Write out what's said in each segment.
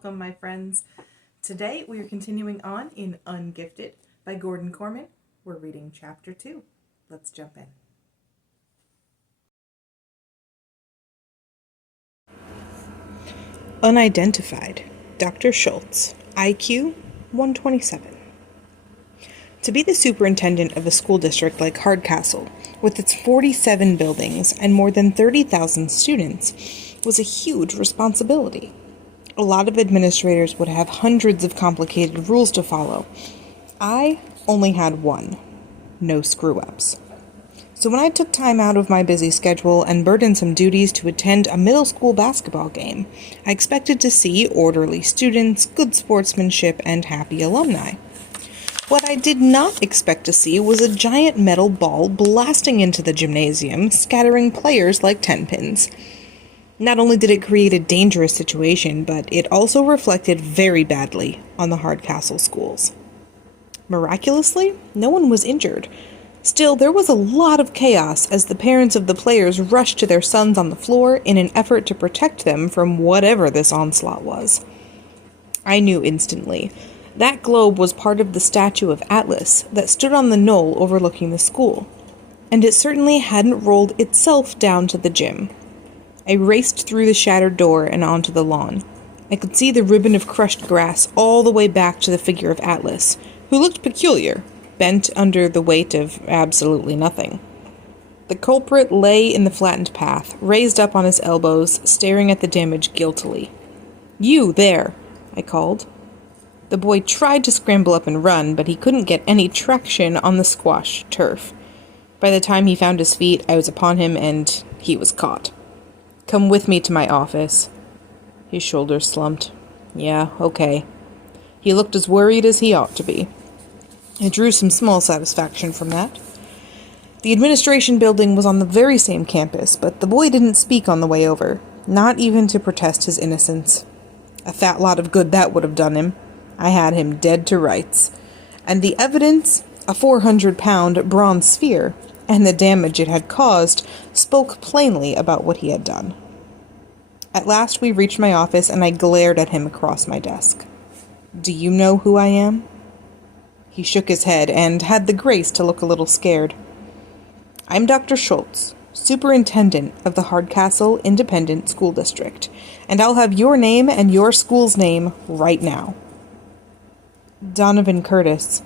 Welcome, my friends. Today we are continuing on in Ungifted by Gordon Korman. We're reading Chapter 2. Let's jump in. Unidentified. Dr. Schultz. IQ 127. To be the superintendent of a school district like Hardcastle, with its 47 buildings and more than 30,000 students, was a huge responsibility. A lot of administrators would have hundreds of complicated rules to follow. I only had one: no screw-ups. So when I took time out of my busy schedule and burdensome duties to attend a middle school basketball game, I expected to see orderly students, good sportsmanship, and happy alumni. What I did not expect to see was a giant metal ball blasting into the gymnasium, scattering players like tenpins. Not only did it create a dangerous situation, but it also reflected very badly on the Hardcastle schools. Miraculously, no one was injured. Still, there was a lot of chaos as the parents of the players rushed to their sons on the floor in an effort to protect them from whatever this onslaught was. I knew instantly. That globe was part of the statue of Atlas that stood on the knoll overlooking the school, and it certainly hadn't rolled itself down to the gym. I raced through the shattered door and onto the lawn. I could see the ribbon of crushed grass all the way back to the figure of Atlas, who looked peculiar, bent under the weight of absolutely nothing. The culprit lay in the flattened path, raised up on his elbows, staring at the damage guiltily. "You, there!" I called. The boy tried to scramble up and run, but he couldn't get any traction on the squash turf. By the time he found his feet, I was upon him, and he was caught. "Come with me to my office." His shoulders slumped. "Yeah, okay." He looked as worried as he ought to be. I drew some small satisfaction from that. The administration building was on the very same campus, but the boy didn't speak on the way over, not even to protest his innocence. A fat lot of good that would have done him. I had him dead to rights. And the evidence, a 400-pound bronze sphere, and the damage it had caused, spoke plainly about what he had done. At last we reached my office, and I glared at him across my desk. "Do you know who I am?" He shook his head and had the grace to look a little scared. "I'm Dr. Schultz, superintendent of the Hardcastle Independent School District, and I'll have your name and your school's name right now." "Donovan Curtis.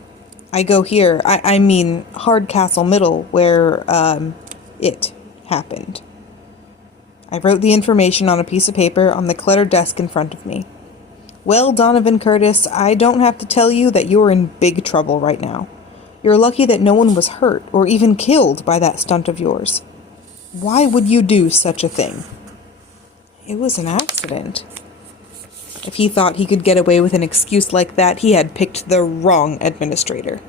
I go here, I mean Hardcastle Middle, where, it happened." I wrote the information on a piece of paper on the cluttered desk in front of me. "Well, Donovan Curtis, I don't have to tell you that you're in big trouble right now. You're lucky that no one was hurt or even killed by that stunt of yours. Why would you do such a thing?" "It was an accident." If he thought he could get away with an excuse like that, he had picked the wrong administrator.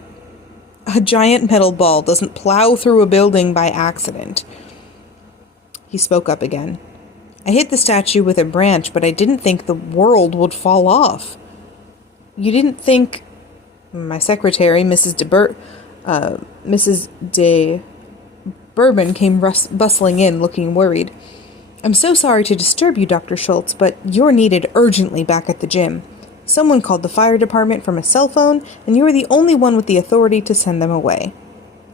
A giant metal ball doesn't plow through a building by accident. He spoke up again. "I hit the statue with a branch, but I didn't think the world would fall off." "You didn't think—" My secretary, Mrs. de Bourbon, came bustling in, looking worried. "I'm so sorry to disturb you, Dr. Schultz, but you're needed urgently back at the gym. Someone called the fire department from a cell phone, and you are the only one with the authority to send them away."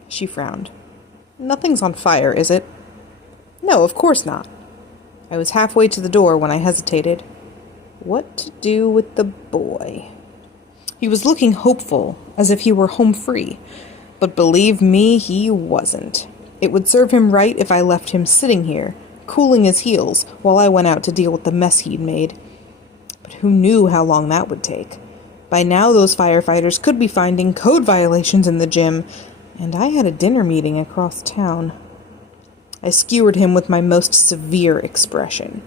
She frowned. "Nothing's on fire, is it?" "No, of course not." I was halfway to the door when I hesitated. What to do with the boy? He was looking hopeful, as if he were home free, but believe me, he wasn't. It would serve him right if I left him sitting here, cooling his heels, while I went out to deal with the mess he'd made. But who knew how long that would take? By now those firefighters could be finding code violations in the gym, and I had a dinner meeting across town. I skewered him with my most severe expression.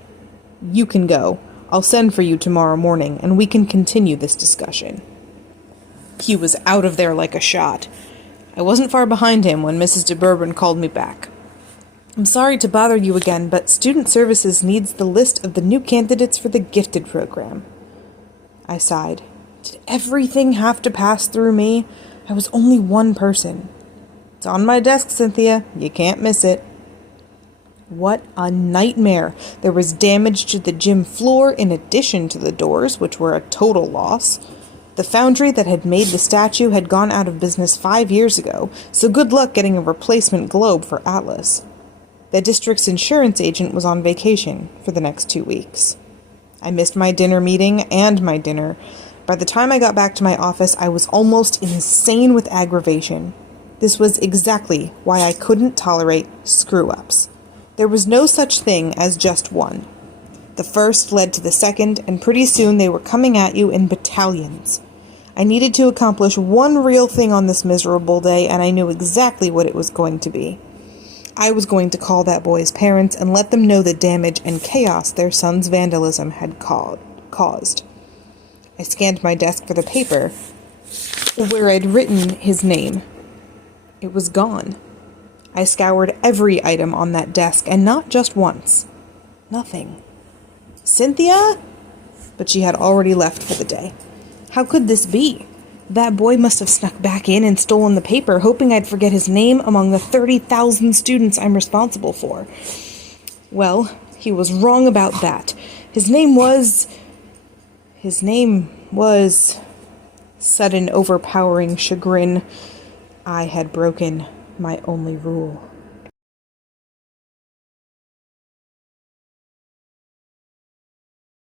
"You can go. I'll send for you tomorrow morning, and we can continue this discussion." He was out of there like a shot. I wasn't far behind him when Mrs. de Bourbon called me back. "I'm sorry to bother you again, but Student Services needs the list of the new candidates for the Gifted program." I sighed. Did everything have to pass through me? I was only one person. "It's on my desk, Cynthia. You can't miss it." What a nightmare. There was damage to the gym floor in addition to the doors, which were a total loss. The foundry that had made the statue had gone out of business 5 years ago, so good luck getting a replacement globe for Atlas. The district's insurance agent was on vacation for the next 2 weeks. I missed my dinner meeting and my dinner. By the time I got back to my office, I was almost insane with aggravation. This was exactly why I couldn't tolerate screw-ups. There was no such thing as just one. The first led to the second, and pretty soon they were coming at you in battalions. I needed to accomplish one real thing on this miserable day, and I knew exactly what it was going to be. I was going to call that boy's parents and let them know the damage and chaos their son's vandalism had caused. I scanned my desk for the paper where I'd written his name. It was gone. I scoured every item on that desk, and not just once. Nothing. Cynthia? But she had already left for the day. How could this be? That boy must have snuck back in and stolen the paper, hoping I'd forget his name among the 30,000 students I'm responsible for. Well, he was wrong about that. His name was... Sudden overpowering chagrin. I had broken my only rule.